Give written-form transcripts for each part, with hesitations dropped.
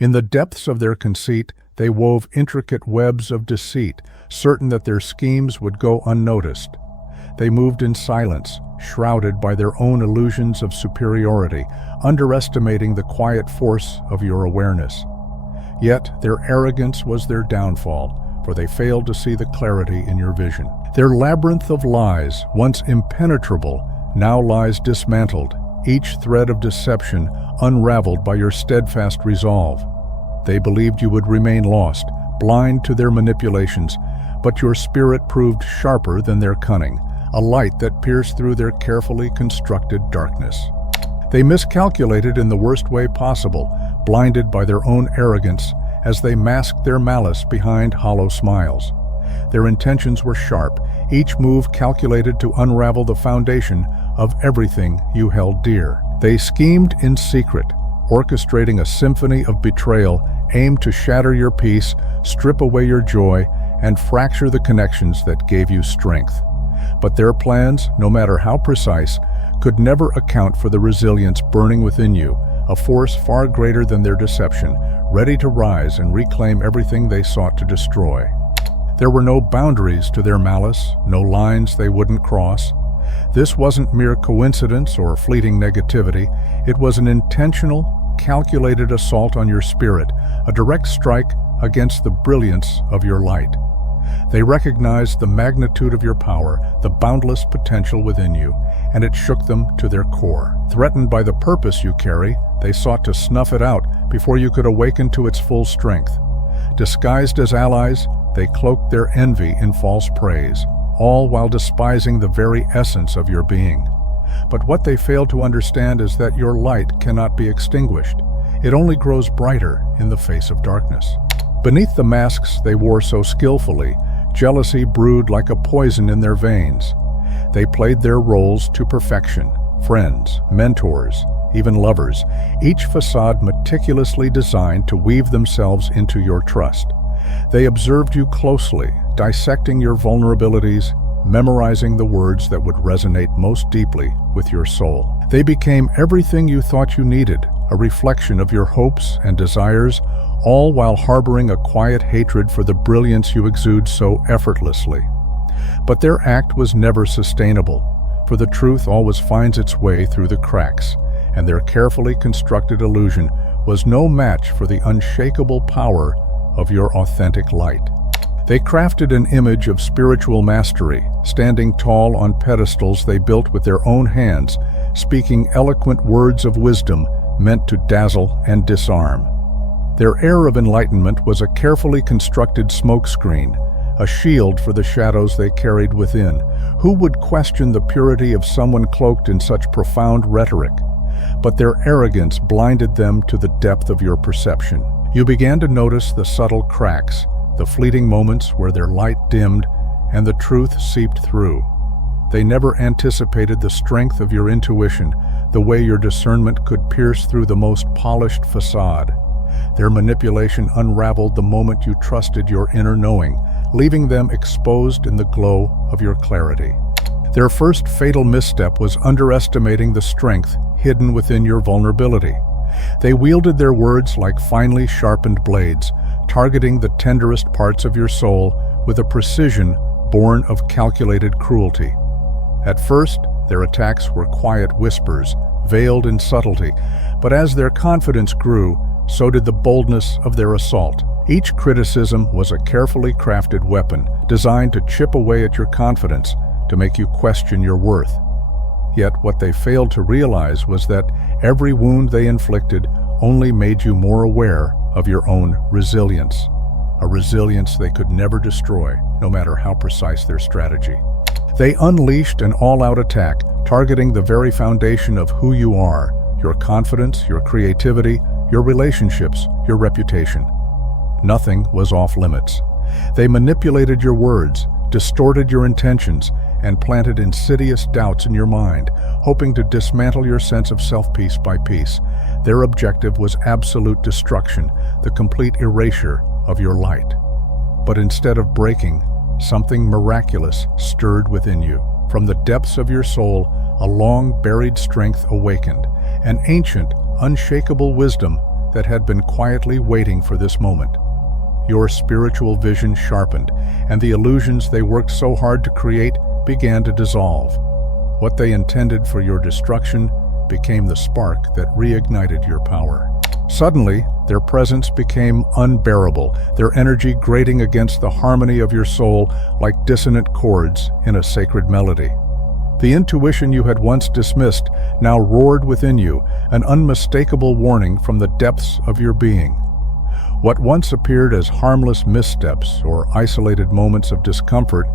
In the depths of their conceit, they wove intricate webs of deceit, certain that their schemes would go unnoticed. They moved in silence, shrouded by their own illusions of superiority, underestimating the quiet force of your awareness. Yet their arrogance was their downfall, for they failed to see the clarity in your vision. Their labyrinth of lies, once impenetrable, now lies dismantled, each thread of deception unraveled by your steadfast resolve. They believed you would remain lost, blind to their manipulations, but your spirit proved sharper than their cunning, a light that pierced through their carefully constructed darkness. They miscalculated in the worst way possible, blinded by their own arrogance as they masked their malice behind hollow smiles. Their intentions were sharp, each move calculated to unravel the foundation of everything you held dear. They schemed in secret, orchestrating a symphony of betrayal aimed to shatter your peace, strip away your joy, and fracture the connections that gave you strength. But their plans, no matter how precise, could never account for the resilience burning within you, a force far greater than their deception, ready to rise and reclaim everything they sought to destroy. There were no boundaries to their malice, no lines they wouldn't cross. This wasn't mere coincidence or fleeting negativity. It was an intentional, calculated assault on your spirit, a direct strike against the brilliance of your light. They recognized the magnitude of your power, the boundless potential within you, and it shook them to their core. Threatened by the purpose you carry, they sought to snuff it out before you could awaken to its full strength. Disguised as allies, they cloaked their envy in false praise, all while despising the very essence of your being. But what they failed to understand is that your light cannot be extinguished. It only grows brighter in the face of darkness. Beneath the masks they wore so skillfully, jealousy brewed like a poison in their veins. They played their roles to perfection, friends, mentors, even lovers, each facade meticulously designed to weave themselves into your trust. They observed you closely, dissecting your vulnerabilities, memorizing the words that would resonate most deeply with your soul. They became everything you thought you needed, a reflection of your hopes and desires, all while harboring a quiet hatred for the brilliance you exude so effortlessly. But their act was never sustainable, for the truth always finds its way through the cracks, and their carefully constructed illusion was no match for the unshakable power of your authentic light. They crafted an image of spiritual mastery, standing tall on pedestals they built with their own hands, speaking eloquent words of wisdom meant to dazzle and disarm. Their air of enlightenment was a carefully constructed smokescreen, a shield for the shadows they carried within. Who would question the purity of someone cloaked in such profound rhetoric? But their arrogance blinded them to the depth of your perception. You began to notice the subtle cracks, the fleeting moments where their light dimmed and the truth seeped through. They never anticipated the strength of your intuition, the way your discernment could pierce through the most polished facade. Their manipulation unraveled the moment you trusted your inner knowing, leaving them exposed in the glow of your clarity. Their first fatal misstep was underestimating the strength hidden within your vulnerability. They wielded their words like finely sharpened blades, targeting the tenderest parts of your soul with a precision born of calculated cruelty. At first, their attacks were quiet whispers, veiled in subtlety, but as their confidence grew, so did the boldness of their assault. Each criticism was a carefully crafted weapon, designed to chip away at your confidence, to make you question your worth. Yet what they failed to realize was that every wound they inflicted only made you more aware of your own resilience, a resilience they could never destroy, no matter how precise their strategy. They unleashed an all-out attack, targeting the very foundation of who you are, your confidence, your creativity, your relationships, your reputation. Nothing was off-limits. They manipulated your words, distorted your intentions, and planted insidious doubts in your mind, hoping to dismantle your sense of self piece by piece. Their objective was absolute destruction, the complete erasure of your light. But instead of breaking, something miraculous stirred within you. From the depths of your soul, a long-buried strength awakened, an ancient, unshakable wisdom that had been quietly waiting for this moment. Your spiritual vision sharpened, and the illusions they worked so hard to create began to dissolve. What they intended for your destruction became the spark that reignited your power. Suddenly, their presence became unbearable, their energy grating against the harmony of your soul like dissonant chords in a sacred melody. The intuition you had once dismissed now roared within you, an unmistakable warning from the depths of your being. What once appeared as harmless missteps or isolated moments of discomfort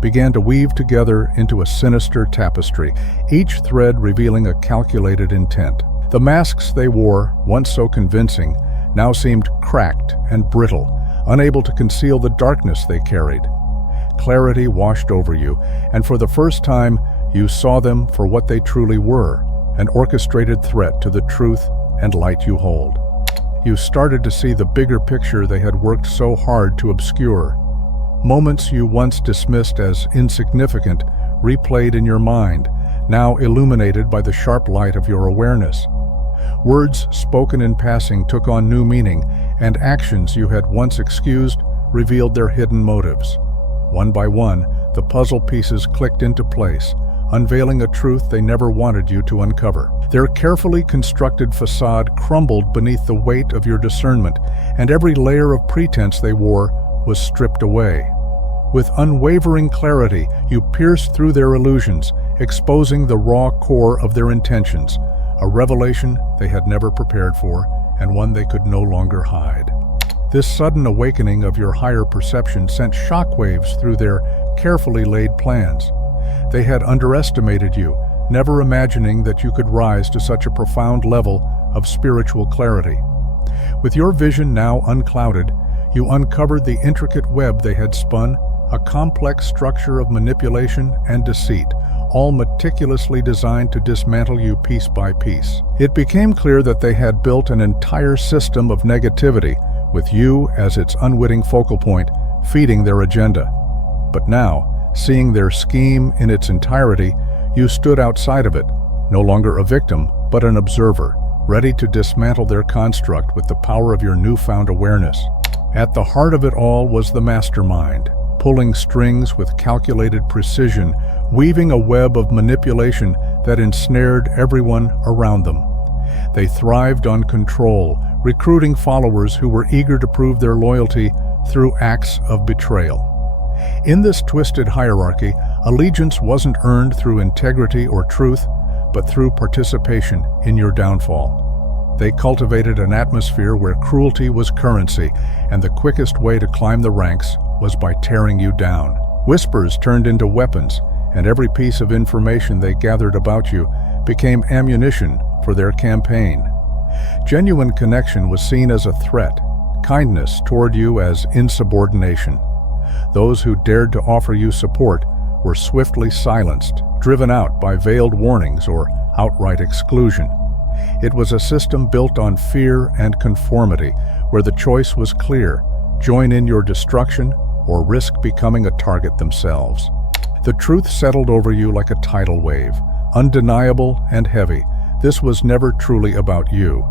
began to weave together into a sinister tapestry, each thread revealing a calculated intent. The masks they wore, once so convincing, now seemed cracked and brittle, unable to conceal the darkness they carried. Clarity washed over you, and for the first time, you saw them for what they truly were, an orchestrated threat to the truth and light you hold. You started to see the bigger picture they had worked so hard to obscure. Moments you once dismissed as insignificant replayed in your mind, now illuminated by the sharp light of your awareness. Words spoken in passing took on new meaning, and actions you had once excused revealed their hidden motives. One by one, the puzzle pieces clicked into place, unveiling a truth they never wanted you to uncover. Their carefully constructed facade crumbled beneath the weight of your discernment, and every layer of pretense they wore was stripped away. With unwavering clarity, you pierced through their illusions, exposing the raw core of their intentions, a revelation they had never prepared for, and one they could no longer hide. This sudden awakening of your higher perception sent shockwaves through their carefully laid plans. They had underestimated you, never imagining that you could rise to such a profound level of spiritual clarity. With your vision now unclouded, you uncovered the intricate web they had spun, a complex structure of manipulation and deceit, all meticulously designed to dismantle you piece by piece. It became clear that they had built an entire system of negativity, with you as its unwitting focal point, feeding their agenda. But now, seeing their scheme in its entirety, you stood outside of it, no longer a victim, but an observer, ready to dismantle their construct with the power of your newfound awareness. At the heart of it all was the mastermind, pulling strings with calculated precision, weaving a web of manipulation that ensnared everyone around them. They thrived on control, recruiting followers who were eager to prove their loyalty through acts of betrayal. In this twisted hierarchy, allegiance wasn't earned through integrity or truth, but through participation in your downfall. They cultivated an atmosphere where cruelty was currency, and the quickest way to climb the ranks was by tearing you down. Whispers turned into weapons, and every piece of information they gathered about you became ammunition for their campaign. Genuine connection was seen as a threat, kindness toward you as insubordination. Those who dared to offer you support were swiftly silenced, driven out by veiled warnings or outright exclusion. It was a system built on fear and conformity, where the choice was clear: join in your destruction or risk becoming a target themselves. The truth settled over you like a tidal wave, undeniable and heavy. This was never truly about you.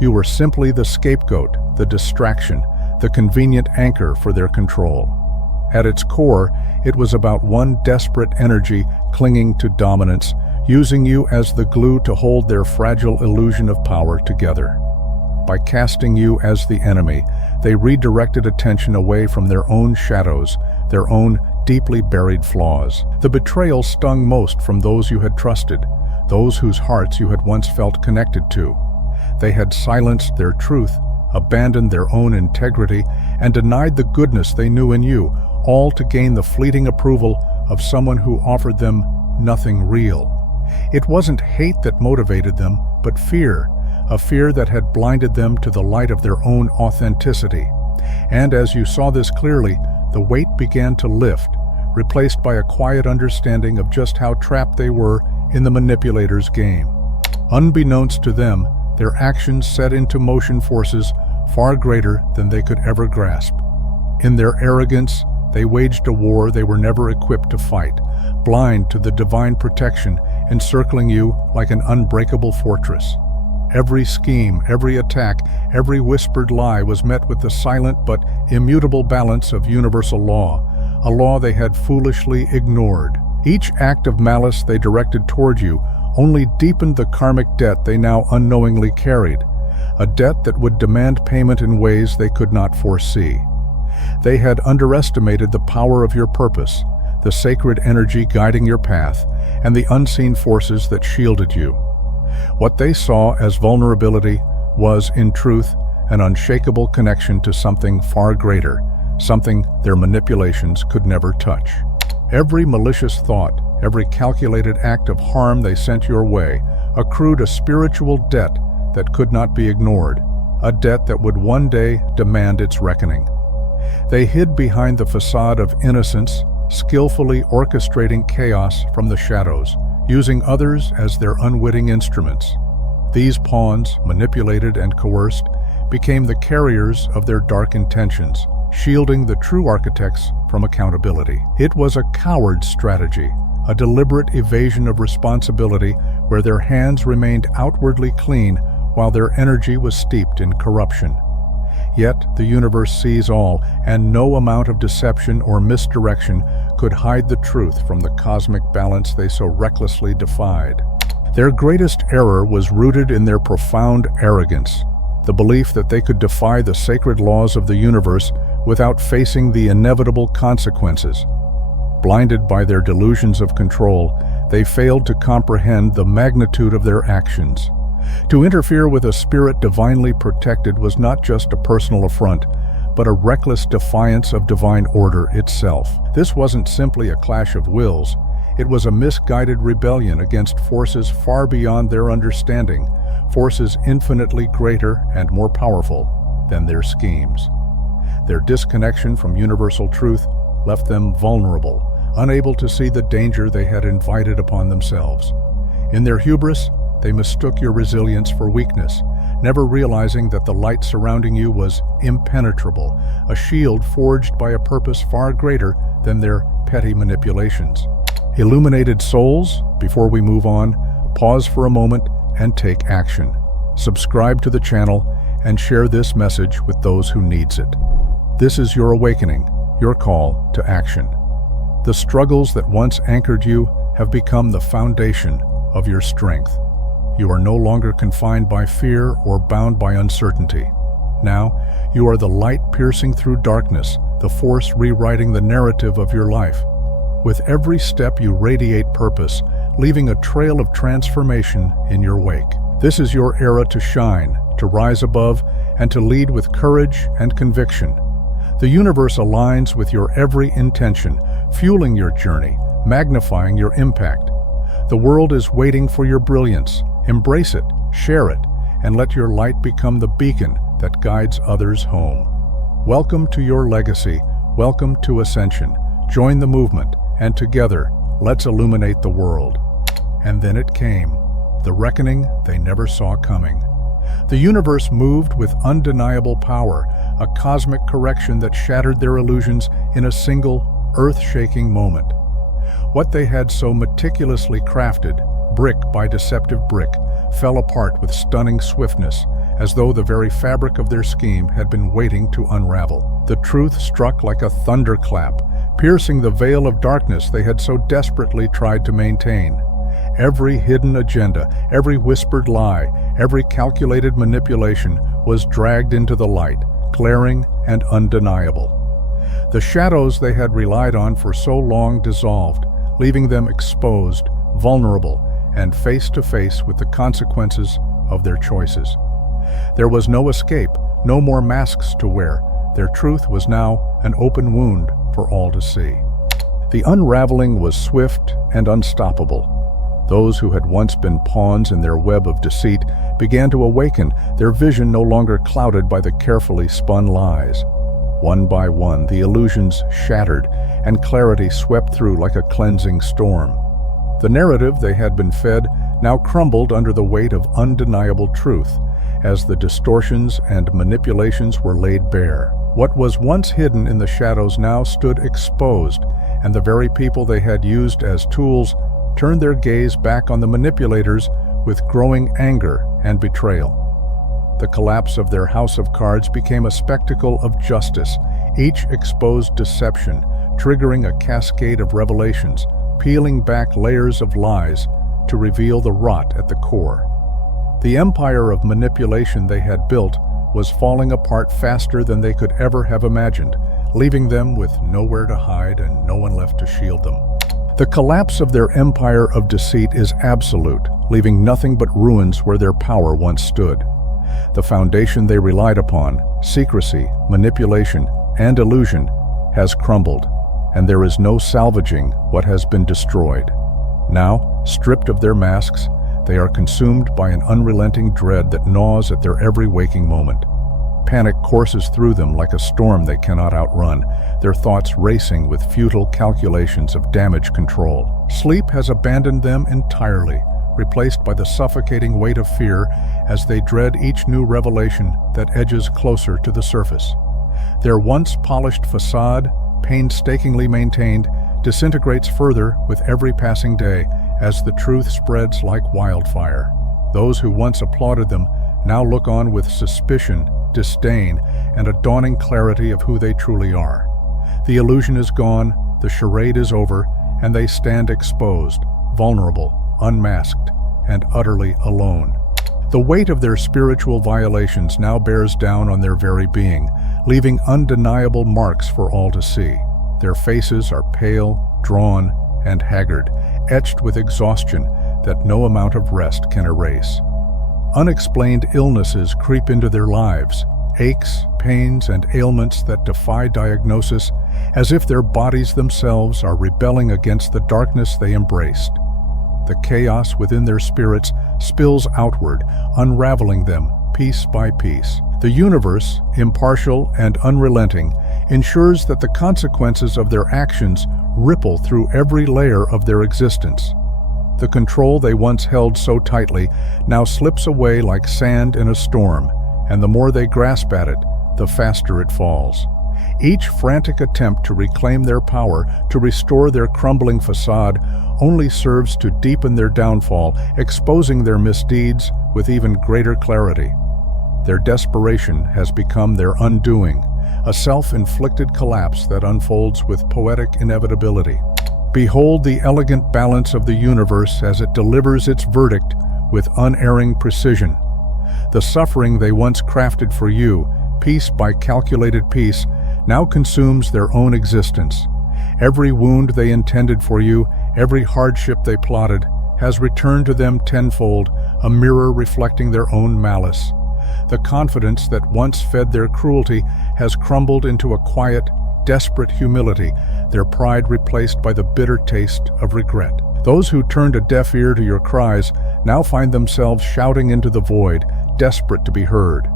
You were simply the scapegoat, the distraction, the convenient anchor for their control. At its core, it was about one desperate energy clinging to dominance, using you as the glue to hold their fragile illusion of power together. By casting you as the enemy, they redirected attention away from their own shadows, their own deeply buried flaws. The betrayal stung most from those you had trusted, those whose hearts you had once felt connected to. They had silenced their truth, abandoned their own integrity, and denied the goodness they knew in you, all to gain the fleeting approval of someone who offered them nothing real. It wasn't hate that motivated them, but fear, a fear that had blinded them to the light of their own authenticity. And as you saw this clearly, the weight began to lift, replaced by a quiet understanding of just how trapped they were in the manipulator's game. Unbeknownst to them, their actions set into motion forces far greater than they could ever grasp. In their arrogance, they waged a war they were never equipped to fight, blind to the divine protection encircling you like an unbreakable fortress. Every scheme, every attack, every whispered lie was met with the silent but immutable balance of universal law, a law they had foolishly ignored. Each act of malice they directed toward you only deepened the karmic debt they now unknowingly carried, a debt that would demand payment in ways they could not foresee. They had underestimated the power of your purpose, the sacred energy guiding your path, and the unseen forces that shielded you. What they saw as vulnerability was, in truth, an unshakable connection to something far greater, something their manipulations could never touch. Every malicious thought, every calculated act of harm they sent your way, accrued a spiritual debt that could not be ignored, a debt that would one day demand its reckoning. They hid behind the facade of innocence, skillfully orchestrating chaos from the shadows, using others as their unwitting instruments. These pawns, manipulated and coerced, became the carriers of their dark intentions, shielding the true architects from accountability. It was a coward's strategy, a deliberate evasion of responsibility where their hands remained outwardly clean while their energy was steeped in corruption. Yet the universe sees all, and no amount of deception or misdirection could hide the truth from the cosmic balance they so recklessly defied. Their greatest error was rooted in their profound arrogance, the belief that they could defy the sacred laws of the universe without facing the inevitable consequences. Blinded by their delusions of control, they failed to comprehend the magnitude of their actions. To interfere with a spirit divinely protected was not just a personal affront, but a reckless defiance of divine order itself. This wasn't simply a clash of wills. It was a misguided rebellion against forces far beyond their understanding, forces infinitely greater and more powerful than their schemes. Their disconnection from universal truth left them vulnerable, unable to see the danger they had invited upon themselves. In their hubris, they mistook your resilience for weakness, never realizing that the light surrounding you was impenetrable, a shield forged by a purpose far greater than their petty manipulations. Illuminated souls, before we move on, pause for a moment and take action. Subscribe to the channel and share this message with those who needs it. This is your awakening, your call to action. The struggles that once anchored you have become the foundation of your strength. You are no longer confined by fear or bound by uncertainty. Now, you are the light piercing through darkness, the force rewriting the narrative of your life. With every step you radiate purpose, leaving a trail of transformation in your wake. This is your era to shine, to rise above, and to lead with courage and conviction. The universe aligns with your every intention, fueling your journey, magnifying your impact. The world is waiting for your brilliance. Embrace it, share it, and let your light become the beacon that guides others home. Welcome to your legacy. Welcome to Ascension. Join the movement, and together, let's illuminate the world. And then it came, the reckoning they never saw coming. The universe moved with undeniable power, a cosmic correction that shattered their illusions in a single, earth-shaking moment. What they had so meticulously crafted, brick by deceptive brick, fell apart with stunning swiftness, as though the very fabric of their scheme had been waiting to unravel. The truth struck like a thunderclap, piercing the veil of darkness they had so desperately tried to maintain. Every hidden agenda, every whispered lie, every calculated manipulation was dragged into the light, glaring and undeniable. The shadows they had relied on for so long dissolved, leaving them exposed, vulnerable, and face-to-face with the consequences of their choices. There was no escape, no more masks to wear. Their truth was now an open wound for all to see. The unraveling was swift and unstoppable. Those who had once been pawns in their web of deceit began to awaken, their vision no longer clouded by the carefully spun lies. One by one, the illusions shattered, and clarity swept through like a cleansing storm. The narrative they had been fed now crumbled under the weight of undeniable truth, as the distortions and manipulations were laid bare. What was once hidden in the shadows now stood exposed, and the very people they had used as tools turned their gaze back on the manipulators with growing anger and betrayal. The collapse of their house of cards became a spectacle of justice, each exposed deception, triggering a cascade of revelations, peeling back layers of lies to reveal the rot at the core. The empire of manipulation they had built was falling apart faster than they could ever have imagined, leaving them with nowhere to hide and no one left to shield them. The collapse of their empire of deceit is absolute, leaving nothing but ruins where their power once stood. The foundation they relied upon, secrecy, manipulation, and illusion, has crumbled, and there is no salvaging what has been destroyed. Now, stripped of their masks, they are consumed by an unrelenting dread that gnaws at their every waking moment. Panic courses through them like a storm they cannot outrun, their thoughts racing with futile calculations of damage control. Sleep has abandoned them entirely, replaced by the suffocating weight of fear as they dread each new revelation that edges closer to the surface. Their once polished facade, painstakingly maintained, disintegrates further with every passing day as the truth spreads like wildfire. Those who once applauded them now look on with suspicion, disdain, and a dawning clarity of who they truly are. The illusion is gone, the charade is over, and they stand exposed, vulnerable, unmasked, and utterly alone. The weight of their spiritual violations now bears down on their very being, leaving undeniable marks for all to see. Their faces are pale, drawn, and haggard, etched with exhaustion that no amount of rest can erase. Unexplained illnesses creep into their lives, aches, pains, and ailments that defy diagnosis, as if their bodies themselves are rebelling against the darkness they embraced. The chaos within their spirits spills outward, unraveling them piece by piece. The universe, impartial and unrelenting, ensures that the consequences of their actions ripple through every layer of their existence. The control they once held so tightly now slips away like sand in a storm, and the more they grasp at it, the faster it falls. Each frantic attempt to reclaim their power, to restore their crumbling facade, only serves to deepen their downfall, exposing their misdeeds with even greater clarity. Their desperation has become their undoing, a self-inflicted collapse that unfolds with poetic inevitability. Behold the elegant balance of the universe as it delivers its verdict with unerring precision. The suffering they once crafted for you, piece by calculated piece, now consumes their own existence. Every wound they intended for you, every hardship they plotted, has returned to them tenfold, a mirror reflecting their own malice. The confidence that once fed their cruelty has crumbled into a quiet, desperate humility, their pride replaced by the bitter taste of regret. Those who turned a deaf ear to your cries now find themselves shouting into the void, desperate to be heard.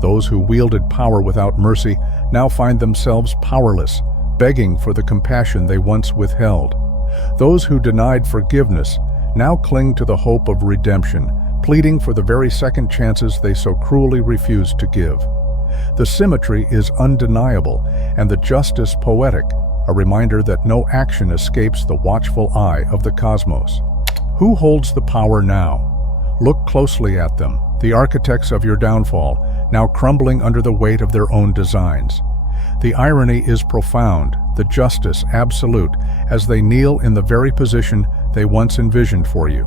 Those who wielded power without mercy now find themselves powerless, begging for the compassion they once withheld. Those who denied forgiveness now cling to the hope of redemption, pleading for the very second chances they so cruelly refused to give. The symmetry is undeniable, and the justice poetic, a reminder that no action escapes the watchful eye of the cosmos. Who holds the power now? Look closely at them, the architects of your downfall, now crumbling under the weight of their own designs. The irony is profound, the justice absolute, as they kneel in the very position they once envisioned for you.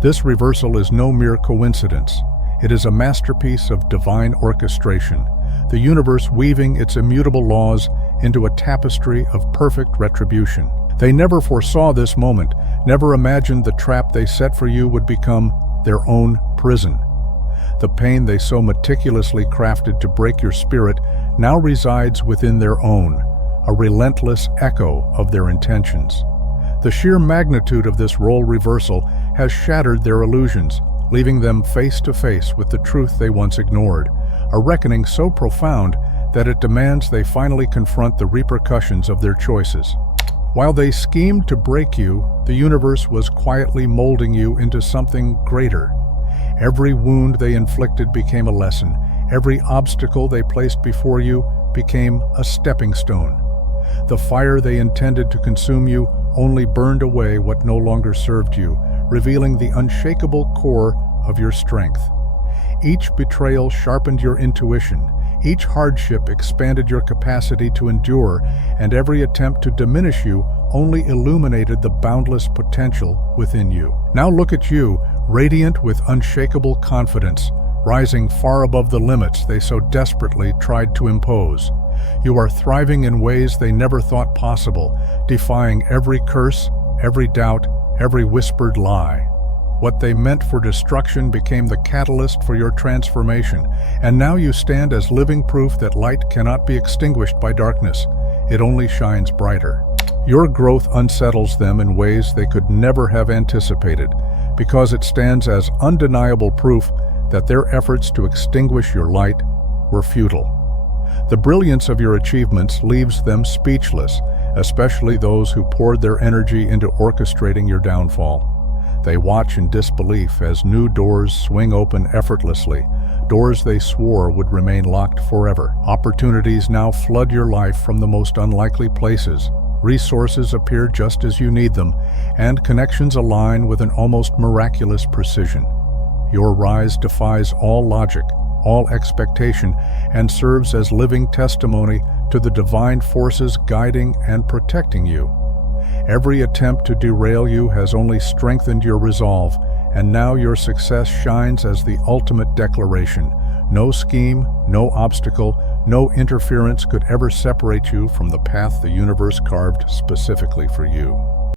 This reversal is no mere coincidence. It is a masterpiece of divine orchestration, the universe weaving its immutable laws into a tapestry of perfect retribution. They never foresaw this moment, never imagined the trap they set for you would become their own prison. The pain they so meticulously crafted to break your spirit now resides within their own, a relentless echo of their intentions. The sheer magnitude of this role reversal has shattered their illusions, leaving them face to face with the truth they once ignored, a reckoning so profound that it demands they finally confront the repercussions of their choices. While they schemed to break you, the universe was quietly molding you into something greater. Every wound they inflicted became a lesson. Every obstacle they placed before you became a stepping stone. The fire they intended to consume you only burned away what no longer served you, revealing the unshakable core of your strength. Each betrayal sharpened your intuition, each hardship expanded your capacity to endure, and every attempt to diminish you only illuminated the boundless potential within you. Now look at you, radiant with unshakable confidence, rising far above the limits they so desperately tried to impose. You are thriving in ways they never thought possible, defying every curse, every doubt, every whispered lie. What they meant for destruction became the catalyst for your transformation, and now you stand as living proof that light cannot be extinguished by darkness. It only shines brighter. Your growth unsettles them in ways they could never have anticipated, because it stands as undeniable proof that their efforts to extinguish your light were futile. The brilliance of your achievements leaves them speechless, especially those who poured their energy into orchestrating your downfall. They watch in disbelief as new doors swing open effortlessly, doors they swore would remain locked forever. Opportunities now flood your life from the most unlikely places. Resources appear just as you need them, and connections align with an almost miraculous precision. Your rise defies all logic, all expectation, and serves as living testimony to the divine forces guiding and protecting you. Every attempt to derail you has only strengthened your resolve, and now your success shines as the ultimate declaration. No scheme, no obstacle, no interference could ever separate you from the path the universe carved specifically for you.